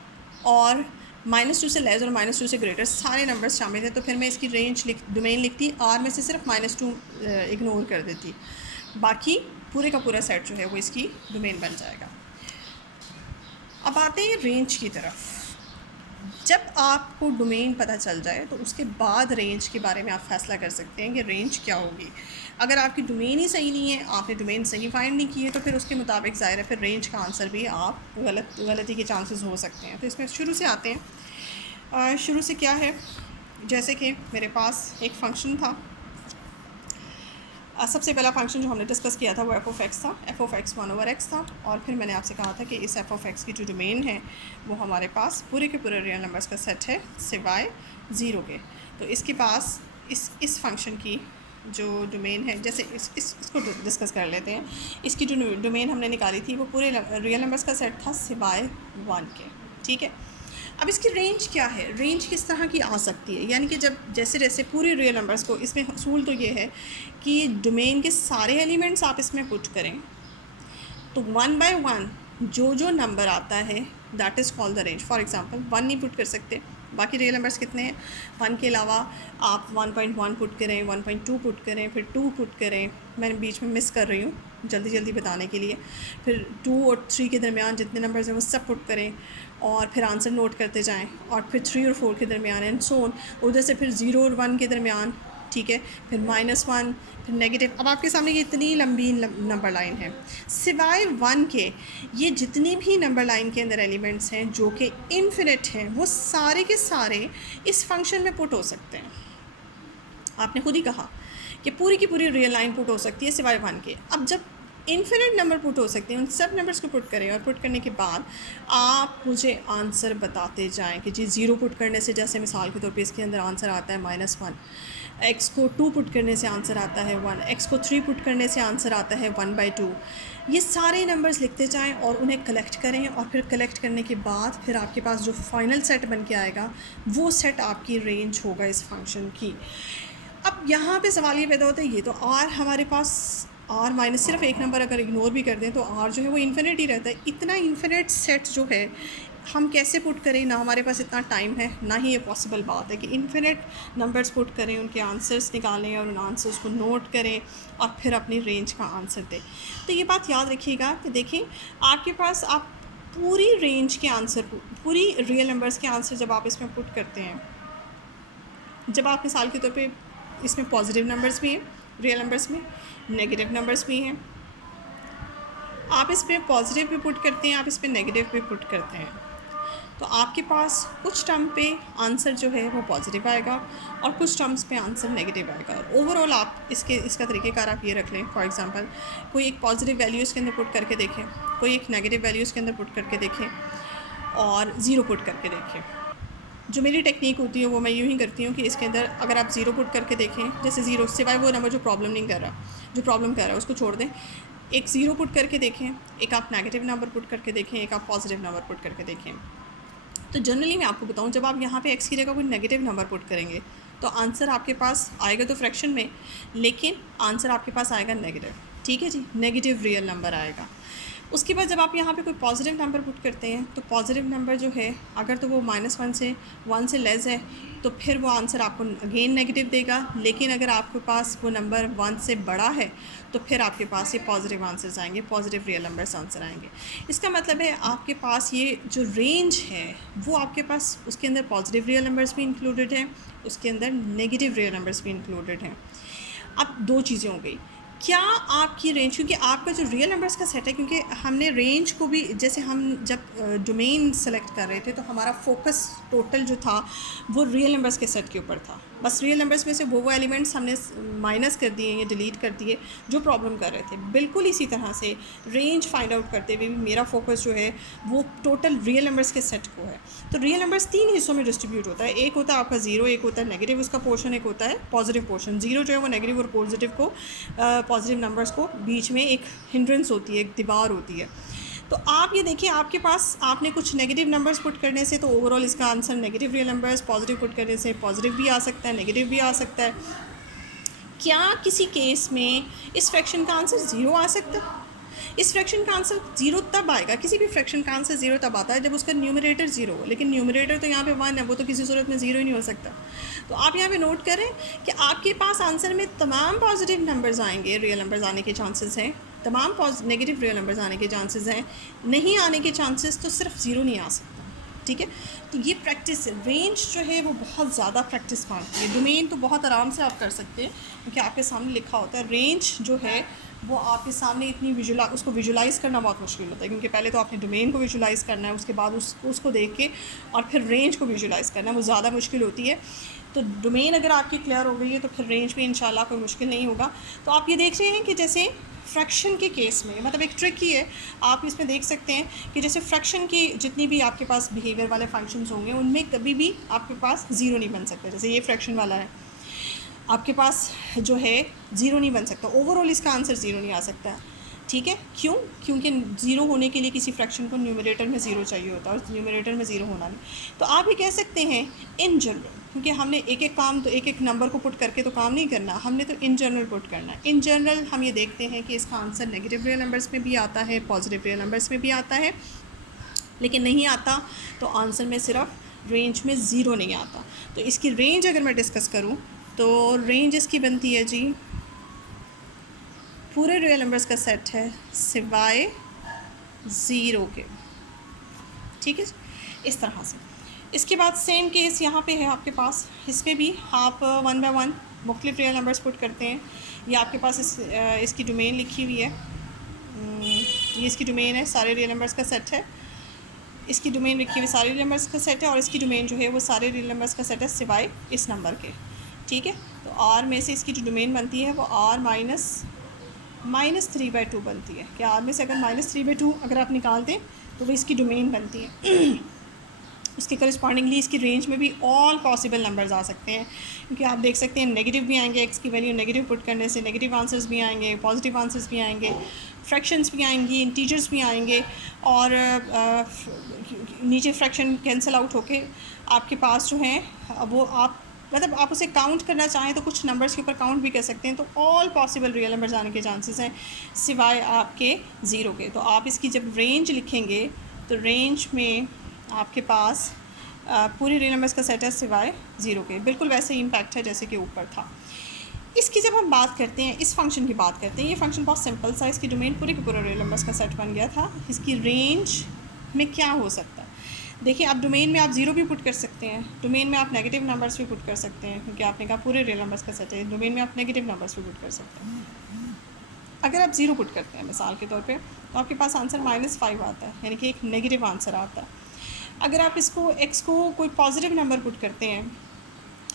और -2 से लेस और -2 से ग्रेटर सारे नंबर्स शामिल थे, तो फिर मैं इसकी डोमेन लिखती और में से सिर्फ -2 इग्नोर कर देती, बाकी पूरे का पूरा सेट जो है वो इसकी डोमेन बन जाएगा। अब आते हैं रेंज की तरफ। जब आपको डोमेन पता चल जाए तो उसके बाद रेंज के बारे में आप फैसला कर सकते हैं कि रेंज क्या होगी। अगर आपकी डोमेन ही सही नहीं है, आपने डोमेन सही फाइंड नहीं की है, तो फिर उसके मुताबिक ज़ाहिर है फिर रेंज का आंसर भी आप गलती के चांसेस हो सकते हैं। तो इसमें शुरू से आते हैं। शुरू से क्या है, जैसे कि मेरे पास एक फ़ंक्शन था। सबसे पहला फंक्शन जो हमने डिस्कस किया था वो f(x) था। f(x) 1/x था और फिर मैंने आपसे कहा था कि इस f(x) की जो डोमेन है वो हमारे पास पूरे के पूरे रियल नंबर्स का सेट है सिवाय 0 के। तो इसके पास इस फंक्शन की जो डोमेन है, जैसे इसको डिस्कस कर लेते हैं। इसकी जो डोमेन हमने निकाली थी वो पूरे रियल नंबर्स का सेट था सिवाय 1 के। ठीक है। अब इसकी रेंज क्या है, रेंज किस तरह की आ सकती है, यानी कि जब जैसे पूरे रियल नंबर्स को, इसमें असूल तो ये है कि डोमेन के सारे एलिमेंट्स आप इसमें पुट करें तो 1 बाय 1 जो नंबर आता है that is called the range. For example 1 नहीं पुट कर सकते, बाकी रियल नंबर्स कितने हैं, 1 के अलावा आप 1.1 पुट करें, 1.2 पुट करें, फिर 2 पुट करें। मैं बीच में मिस कर रही हूँ जल्दी बताने के लिए। फिर 2 और 3 के दरमियान जितने नंबर्स हैं वो सब पुट करें और फिर आंसर नोट करते जाएं, और फिर 3 और 4 के दरमियान एंड सो ऑन, उधर से फिर 0 और 1 के दरमियान। ठीक है, फिर -1, फिर नेगेटिव। अब आपके सामने ये इतनी लंबी नंबर लाइन है। सिवाय 1 के ये जितनी भी नंबर लाइन के अंदर एलिमेंट्स हैं जो कि इन्फिनिट हैं वो सारे के सारे इस फंक्शन में पुट हो सकते हैं। आपने खुद ही कहा कि पूरी की पूरी रियल लाइन पुट हो सकती है सिवाय 1 के। अब जब इन्फिनिट नंबर पुट हो सकते हैं, उन सब नंबर्स को पुट करें और पुट करने के बाद आप मुझे आंसर बताते जाएं कि जी 0 पुट करने से, जैसे मिसाल के तौर पे इसके अंदर आंसर आता है -1, x को 2 पुट करने से आंसर आता है 1, x को 3 पुट करने से आंसर आता है 1/2। ये सारे नंबर्स लिखते जाएं और उन्हें कलेक्ट करें, और फिर कलेक्ट करने के बाद फिर आपके पास जो फाइनल सेट बन के आएगा वो सेट आपकी रेंज होगा इस फंक्शन की। अब यहाँ पे सवाल ये पैदा होता है, ये तो r हमारे पास r माइनस सिर्फ एक नंबर अगर इग्नोर भी कर दें तो r जो है वो इन्फिनिट ही रहता है। इतना इन्फिनिट सेट जो है हम कैसे पुट करें, ना हमारे पास इतना टाइम है, ना ही ये पॉसिबल बात है कि इन्फिनिट नंबर्स पुट करें, उनके आंसर्स निकालें और उन आंसर्स को नोट करें और फिर अपनी रेंज का आंसर दें। तो ये बात याद रखिएगा कि देखें, आपके पास आप पूरी रेंज के आंसर, पूरी रियल नंबर्स के आंसर जब आप इसमें पुट करते हैं, जब आप मिसाल के तौर पे इसमें पॉजिटिव नंबर्स भी हैं, रियल नंबर्स में नेगेटिव नंबर्स भी हैं, आप इस पर पॉजिटिव भी पुट करते हैं, आप इस पर नेगेटिव भी पुट करते हैं, तो आपके पास कुछ टर्म पे आंसर जो है वो पॉजिटिव आएगा और कुछ टर्म्स पे आंसर नेगेटिव आएगा। और ओवरऑल आप इसका तरीक़ेकार आप ये रख लें। फॉर एग्जांपल कोई एक पॉजिटिव वैल्यू इसके अंदर पुट करके देखें, कोई एक नेगेटिव वैल्यू इसके अंदर पुट करके देखें और 0 पुट करके देखें। जो मेरी टेक्निक होती है वो मैं यूँ ही करती हूँ कि इसके अंदर अगर आप 0 पुट करके देखें, जैसे 0 सिवाय वो नंबर जो प्रॉब्लम कर रहा है उसको छोड़ दें, एक 0 पुट करके देखें, एक आप नेगेटिव नंबर पुट करके देखें, एक आप पॉजिटिव नंबर पुट करके देखें। तो जनरली मैं आपको बताऊं, जब आप यहाँ पे x की जगह कोई नेगेटिव नंबर पुट करेंगे तो आंसर आपके पास आएगा तो फ्रैक्शन में, लेकिन आंसर आपके पास आएगा नेगेटिव। ठीक है जी, नेगेटिव रियल नंबर आएगा। उसके बाद जब आप यहाँ पे कोई पॉजिटिव नंबर पुट करते हैं तो पॉजिटिव नंबर जो है अगर तो वो -1 से लेस है तो फिर वो आंसर आपको अगेन नेगेटिव देगा, लेकिन अगर आपके पास वो नंबर 1 से बड़ा है तो फिर आपके पास ये पॉजिटिव आंसर्स आएंगे, पॉजिटिव रियल नंबर्स आंसर आएंगे। इसका मतलब है आपके पास ये जो रेंज है वो आपके पास उसके अंदर पॉजिटिव रियल नंबर्स भी इंक्लूडेड हैं, उसके अंदर नेगेटिव रियल नंबर्स भी इंक्लूडेड हैं। अब 2 चीज़ें हो गई, क्या आपकी रेंज, क्योंकि आपका जो रियल नंबर्स का सेट है, क्योंकि हमने रेंज को भी, जैसे हम जब डोमेन सेलेक्ट कर रहे थे तो हमारा फोकस टोटल जो था वो रियल नंबर्स के सेट के ऊपर था। बस रियल नंबर्स में से वो एलिमेंट्स हमने माइनस कर दिए या डिलीट कर दिए जो प्रॉब्लम कर रहे थे। बिल्कुल इसी तरह से रेंज फाइंड आउट करते हुए भी मेरा फोकस जो है वो टोटल रियल नंबर्स के सेट को है। तो रियल नंबर्स 3 हिस्सों में डिस्ट्रीब्यूट होता है। एक होता है आपका ज़ीरो, एक होता है नेगेटिव उसका पोर्शन, एक होता है पॉजिटिव पोर्शन। ज़ीरो जो है वो नेगेटिव और पॉजिटिव को पॉजिटिव नंबर्स को बीच में एक हिंड्रेंस होती है, एक दीवार होती है। तो आप ये देखिए, आपके पास आपने कुछ नेगेटिव नंबर्स पुट करने से तो ओवरऑल इसका answer negative real numbers, positive put करने से पॉजिटिव भी आ सकता है, नेगेटिव भी आ सकता है। क्या किसी केस में इस फ्रैक्शन का आंसर ज़ीरो आ सकता है? इस फ्रैक्शन का आंसर ज़ीरो तब आएगा, किसी भी फ्रैक्शन का आंसर ज़ीरो तब आता है जब उसका न्यूमरेटर ज़ीरो हो। लेकिन न्यूमरेटर तो यहाँ पे 1 है, वो तो किसी सूरत में ज़ीरो ही नहीं हो सकता। तो आप यहाँ पे नोट करें कि आपके पास आंसर में तमाम पॉजिटिव नंबर्स आएंगे, रियल नंबर्स आने के चांसेस हैं, तमाम नेगेटिव रियल नंबर्स आने के चांसेस हैं, नहीं आने के चांसेस तो सिर्फ ज़ीरो नहीं आ सकता। ठीक है, तो ये प्रैक्टिस है। रेंज जो है वो बहुत ज़्यादा प्रैक्टिस मांगती है। डोमेन तो बहुत आराम से आप कर सकते हैं क्योंकि आपके सामने लिखा होता है। रेंज जो है वो आपके सामने इतनी उसको विजुलाइज़ करना बहुत मुश्किल होता है, क्योंकि पहले तो आपने डोमेन को विजुलाइज़ करना है, उसके बाद उसको देख के और फिर रेंज को विजुलाइज़ करना है, वो ज़्यादा मुश्किल होती है। तो डोमेन अगर आपकी क्लियर हो गई है तो फिर रेंज भी इंशाल्लाह कोई मुश्किल नहीं होगा। तो आप ये देख रहे हैं कि जैसे फ्रैक्शन के केस में, मतलब एक ट्रिक ही है, आप इसमें देख सकते हैं कि जैसे फ्रैक्शन की जितनी भी आपके पास बिहेवियर वाले फंक्शंस होंगे उनमें कभी भी आपके पास ज़ीरो नहीं बन सकता। जैसे ये फ्रैक्शन वाला है, आपके पास जो है ज़ीरो नहीं बन सकता, ओवरऑल इसका आंसर ज़ीरो नहीं आ सकता है। ठीक है, क्यों? क्योंकि ज़ीरो होने के लिए किसी फ्रैक्शन को न्यूमरेटर में ज़ीरो चाहिए होता है और न्यूमरेटर में ज़ीरो होना नहीं। तो आप ये कह सकते हैं इन जनरल, क्योंकि हमने एक एक काम तो एक एक नंबर को पुट करके तो काम नहीं करना, हमने तो इन जनरल पुट करना है। इन जनरल हम ये देखते हैं कि इसका आंसर नेगेटिव रियल नंबर्स में भी आता है, पॉजिटिव रियल नंबर्स में भी आता है, लेकिन नहीं आता तो आंसर में सिर्फ रेंज में ज़ीरो नहीं आता। तो इसकी रेंज अगर मैं डिस्कस करूँ तो रेंज इसकी बनती है जी, पूरे रियल नंबर्स का सेट है सिवाय ज़ीरो के। ठीक है, इस तरह से। इसके बाद सेम केस यहाँ पे है आपके पास, इसमें भी आप 1 बाय 1 मुख्तलिफ रियल नंबर्स पुट करते हैं। ये आपके पास इसकी डोमेन लिखी हुई है, ये इसकी डोमेन है, सारे रियल नंबर्स का सेट है। इसकी डोमेन लिखी हुई सारे रियल नंबर्स का सेट है और इसकी डोमेन जो है वो सारे रियल नंबर्स का सेट है सिवाय इस नंबर के। ठीक है, तो आर में से इसकी जो डोमेन बनती है वो आर -3/2 बनती है। कि आर में से अगर -3/2 अगर आप निकाल दें तो वो इसकी डोमेन बनती है। उसके करस्पॉन्डिंगली इसकी रेंज में भी ऑल पॉसिबल नंबर्स आ सकते हैं, क्योंकि आप देख सकते हैं नेगेटिव भी आएंगे, एक्स की वैल्यू नेगेटिव पुट करने से नेगेटिव आंसर्स भी आएंगे, पॉजिटिव आंसर्स भी आएंगे, फ्रैक्शंस भी आएंगी, इंटीजर्स भी आएंगे, और नीचे फ्रैक्शन कैंसिल आउट होके आपके पास जो है वो आप मतलब आप उसे काउंट करना चाहें तो कुछ नंबर्स के ऊपर काउंट भी कर सकते हैं। तो ऑल पॉसिबल रियल नंबर्स आने के चांसेस हैं सिवाय आपके ज़ीरो के। तो आप इसकी जब रेंज लिखेंगे तो रेंज में आपके पास पूरी रियल नंबर्स का सेट है सिवाय ज़ीरो के। बिल्कुल वैसे ही इम्पैक्ट है जैसे कि ऊपर था। इसकी जब हम बात करते हैं, इस फंक्शन की बात करते हैं, ये फंक्शन बहुत सिंपल सा, इसकी डोमेन पूरे के पूरा रियल नंबर्स का सेट बन गया था। इसकी रेंज में क्या हो सकता है? देखिए, आप डोमेन में आप ज़ीरो भी पुट कर सकते हैं, डोमेन में आप नेगेटिव नंबर्स भी पुट कर सकते हैं, क्योंकि आपने कहा पूरे रियल नंबर्स का सेट है। डोमेन में आप नेगेटिव नंबर्स भी पुट कर सकते हैं। अगर आप ज़ीरो पुट करते हैं मिसाल के तौर पे तो आपके पास आंसर -5 आता है, यानी कि एक नेगेटिव आंसर आता है। अगर आप इसको एक्स को कोई पॉजिटिव नंबर पुट करते हैं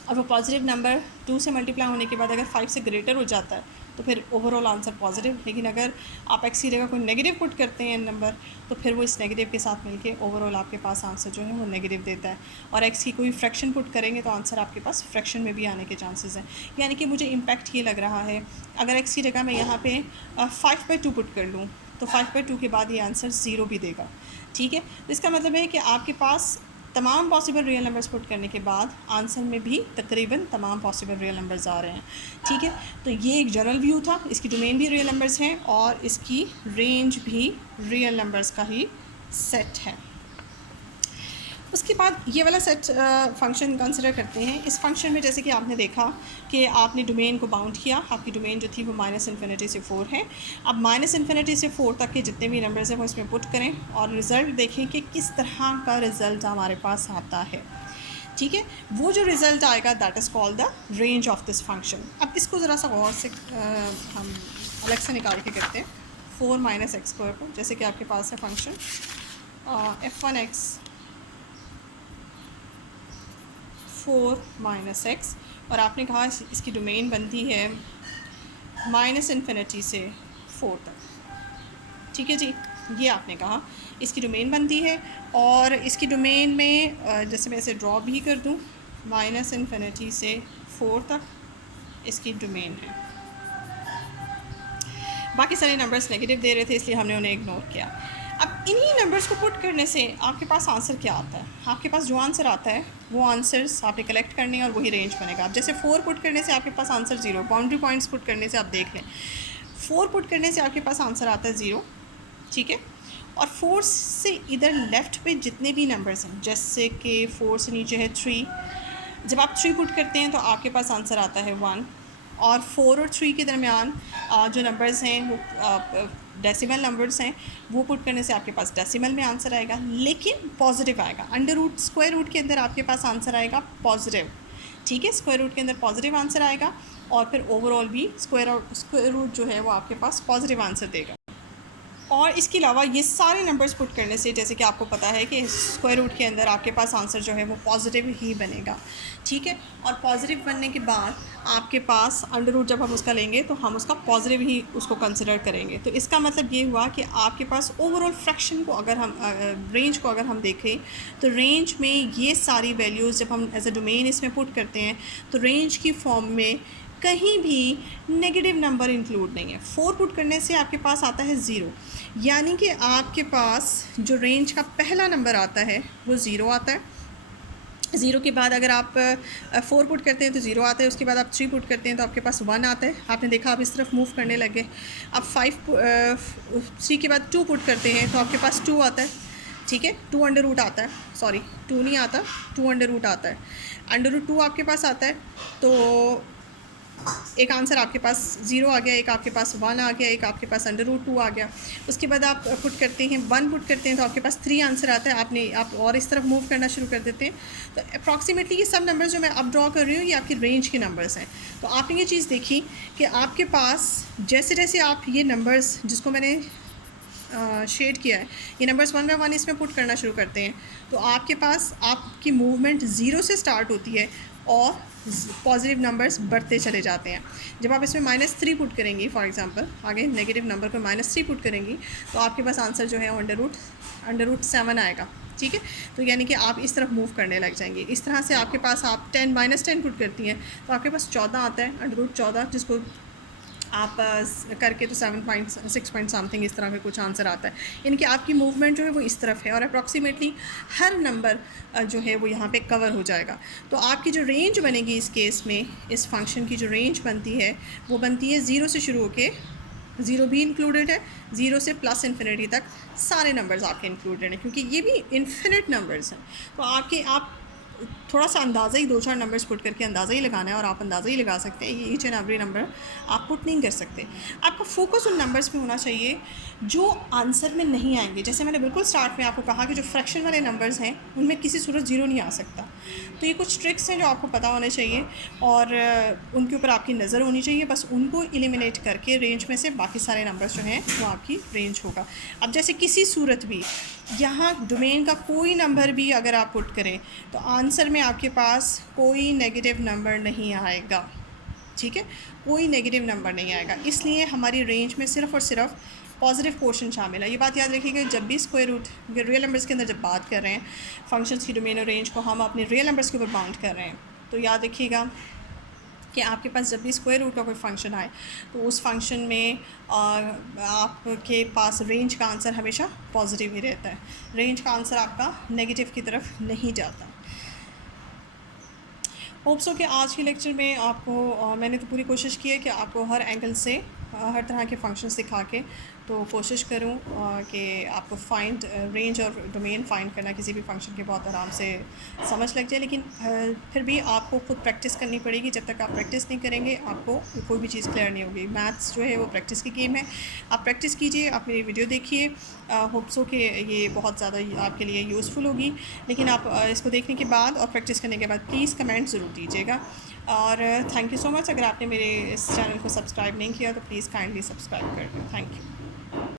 और वो पॉजिटिव नंबर 2 से मल्टीप्लाई होने के बाद अगर 5 से ग्रेटर हो जाता है तो फिर ओवरऑल आंसर पॉजिटिव। लेकिन अगर आप एक्स की जगह कोई नेगेटिव पुट करते हैं नंबर तो फिर वो इस नेगेटिव के साथ मिलके ओवरऑल आपके पास आंसर जो है वो नेगेटिव देता है। और एक्स की कोई फ्रैक्शन पुट करेंगे तो आंसर आपके पास फ्रैक्शन में भी आने के चांसेस हैं। यानी कि मुझे इम्पैक्ट ये लग रहा है, अगर एक्स की जगह मैं यहाँ पे 5/2 पुट कर लूँ तो 5/2 के बाद ये आंसर ज़ीरो भी देगा। ठीक है, तो इसका मतलब है कि आपके पास तमाम पॉसिबल रियल नंबर्स पुट करने के बाद आंसर में भी तकरीबन तमाम पॉसिबल रियल नंबर्स आ रहे हैं। ठीक है, तो ये एक जनरल व्यू था। इसकी डोमेन भी रियल नंबर्स हैं और इसकी रेंज भी रियल नंबर्स का ही सेट है। उसके बाद ये वाला सेट फंक्शन कंसिडर करते हैं। इस फंक्शन में जैसे कि आपने देखा कि आपने डोमेन को बाउंड किया, आपकी डोमेन जो थी वो -∞ से 4 है। अब -∞ से 4 तक के जितने भी नंबर्स हैं वो इसमें पुट करें और रिज़ल्ट देखें कि किस तरह का रिज़ल्ट हमारे पास आता है। ठीक है, वो जो रिज़ल्ट आएगा that is called the range of this function. अब इसको ज़रा सा गौर से हम अलग से निकाल के करते हैं 4 माइनस एक्स स्क्वायर को। जैसे कि आपके पास है फंक्शन f1x 4 माइनस एक्स, और आपने कहा इसकी डोमेन बनती है माइनस इन्फिनिटी से 4 तक। ठीक है जी, ये आपने कहा इसकी डोमेन बनती है, और इसकी डोमेन में जैसे मैं इसे ड्रॉ भी कर दूँ, माइनस इन्फिनिटी से 4 तक इसकी डोमेन है। बाकी सारे नंबर्स नेगेटिव दे रहे थे, इसलिए हमने उन्हें इग्नोर किया। अब इन्हीं नंबर्स को पुट करने से आपके पास आंसर क्या आता है? आपके पास जो आंसर आता है वो आंसर्स आपने कलेक्ट करने हैं और वही रेंज बनेगा। अब जैसे 4 पुट करने से आपके पास आंसर 0, बाउंड्री पॉइंट्स पुट करने से आप देख लें 4 पुट करने से आपके पास आंसर आता है 0, ठीक है। और 4 से इधर लेफ़्ट पे जितने भी नंबर्स हैं, जैसे कि 4 से नीचे है 3, जब आप 3 पुट करते हैं तो आपके पास आंसर आता है 1। और 4 और 3 के दरमियान जो नंबर्स हैं वो डेसिमल नंबर्स हैं, वो पुट करने से आपके पास डेसिमल में आंसर आएगा, लेकिन पॉजिटिव आएगा। अंडर रूट स्क्वायर रूट के अंदर आपके पास आंसर आएगा पॉजिटिव, ठीक है। स्क्वायर रूट के अंदर पॉजिटिव आंसर आएगा, और फिर ओवरऑल भी स्क्वायर रूट जो है वो आपके पास पॉजिटिव आंसर देगा। और इसके अलावा ये सारे नंबर्स पुट करने से, जैसे कि आपको पता है कि स्क्वायर रूट के अंदर आपके पास आंसर जो है वो पॉजिटिव ही बनेगा, ठीक है। और पॉजिटिव बनने के बाद आपके पास अंडर रूट जब हम उसका लेंगे तो हम उसका पॉजिटिव ही उसको कंसिडर करेंगे। तो इसका मतलब ये हुआ कि आपके पास ओवरऑल फ्रैक्शन को अगर हम रेंज को अगर हम देखें तो रेंज में ये सारी वैल्यूज़ जब हम एज ए डोमेन इसमें पुट करते हैं तो रेंज की फॉर्म में कहीं भी नेगेटिव नंबर इंक्लूड नहीं है। 4 पुट करने से आपके पास आता है 0, यानी कि आपके पास जो रेंज का पहला नंबर आता है वो 0 आता है। 0 के बाद अगर आप 4 पुट करते हैं तो 0 आता है, उसके बाद आप 3 पुट करते हैं तो आपके पास 1 आता है। आपने देखा आप इस तरफ मूव करने लगे। अब 3 के बाद 2 पुट करते हैं तो आपके पास 2 आता है, ठीक है। 2 अंडर रूट आता है, सॉरी 2 नहीं आता, 2 अंडर रूट आता है। अंडर रूट 2 आपके पास आता है, तो एक आंसर आपके पास 0 आ गया, एक आपके पास 1 आ गया, एक आपके पास अंडर रूट 2 आ गया। उसके बाद आप पुट करते हैं 1 पुट करते हैं तो आपके पास 3 आंसर आता है। आप और इस तरफ मूव करना शुरू कर देते हैं। तो अप्रॉक्सीमेटली ये सब नंबर्स जो मैं अब ड्रॉ कर रही हूँ ये आपकी रेंज के नंबर्स हैं। तो आपने ये चीज़ देखी कि आपके पास जैसे जैसे आप ये नंबर्स जिसको मैंने शेड किया है, ये नंबर्स 1 बाय 1 इसमें पुट करना शुरू करते हैं तो आपके पास आपकी मूवमेंट 0 से स्टार्ट होती है और पॉजिटिव नंबर्स बढ़ते चले जाते हैं। जब आप इसमें -3 पुट करेंगी, फॉर एग्जांपल आगे नेगेटिव नंबर को -3 पुट करेंगी तो आपके पास आंसर जो है अंडर रूट 7 आएगा, ठीक है। तो यानी कि आप इस तरफ मूव करने लग जाएंगे। इस तरह से आपके पास आप 10 -10 पुट करती हैं तो आपके पास 14 आता है, अंडर रूट 14, जिसको आप करके तो 7.6 पॉइंट समथिंग इस तरह का कुछ आंसर आता है। यानी कि आपकी मूवमेंट जो है वो इस तरफ है और अप्रॉक्सीमेटली हर नंबर जो है वो यहाँ पे कवर हो जाएगा। तो आपकी जो रेंज बनेगी इस केस में, इस फंक्शन की जो रेंज बनती है वो बनती है 0 से शुरू होके, 0 भी इंक्लूडेड है, 0 से प्लस इन्फिनिटी तक सारे नंबर्स आपके इंक्लूडेड हैं, क्योंकि ये भी इन्फिनिट नंबर्स हैं। तो आप थोड़ा सा अंदाज़ा ही 2-4 नंबर्स पुट करके अंदाज़ा ही लगाना है और आप अंदाज़ा ही लगा सकते हैं। ये ईच एंड एवरी नंबर आप पुट नहीं कर सकते। आपका फोकस उन नंबर्स पे होना चाहिए जो आंसर में नहीं आएंगे। जैसे मैंने बिल्कुल स्टार्ट में आपको कहा कि जो फ्रैक्शन वाले नंबर्स हैं उनमें किसी सूरत 0 नहीं आ सकता। तो ये कुछ ट्रिक्स हैं जो आपको पता होने चाहिए और उनके ऊपर आपकी नज़र होनी चाहिए। बस उनको एलिमिनेट करके रेंज में से बाकी सारे नंबर्स जो हैं वो आपकी रेंज होगा। अब जैसे किसी सूरत भी यहाँ डोमेन का कोई नंबर भी अगर आप पुट करें तो आंसर में आपके पास कोई नेगेटिव नंबर नहीं आएगा, ठीक है, कोई नेगेटिव नंबर नहीं आएगा। इसलिए हमारी रेंज में सिर्फ़ और सिर्फ पॉजिटिव पोर्शन शामिल है। ये बात याद रखिएगा, जब भी स्क्वायर रूट रियल नंबर्स के अंदर जब बात कर रहे हैं फंक्शंस की डोमेन और रेंज को हम अपने रियल नंबर्स के ऊपर बाउंड कर रहे हैं, तो याद रखिएगा कि आपके पास जब भी स्क्वायर रूट का कोई फंक्शन आए तो उस फंक्शन में आपके पास रेंज का आंसर हमेशा पॉजिटिव ही रहता है। रेंज का आंसर आपका नेगेटिव की तरफ नहीं जाता। होप्स हो कि आज के लेक्चर में आपको मैंने तो पूरी कोशिश की है कि आपको हर एंगल से हर तरह के फंक्शंस दिखा के तो कोशिश करूँ कि आपको फाइंड रेंज और डोमेन फाइंड करना किसी भी फंक्शन के बहुत आराम से समझ लग जाए, लेकिन फिर भी आपको खुद प्रैक्टिस करनी पड़ेगी। जब तक आप प्रैक्टिस नहीं करेंगे आपको कोई भी चीज़ क्लियर नहीं होगी। मैथ्स जो है वो प्रैक्टिस की गेम है। आप प्रैक्टिस कीजिए, आप मेरी वीडियो देखिए, होप सो कि ये बहुत ज़्यादा आपके लिए यूज़फुल होगी। लेकिन आप इसको देखने के बाद और प्रैक्टिस करने के बाद प्लीज़ कमेंट ज़रूर दीजिएगा। और थैंक यू सो मच। अगर आपने मेरे इस चैनल को सब्सक्राइब नहीं किया तो प्लीज़ काइंडली सब्सक्राइब कर दें। Thank you.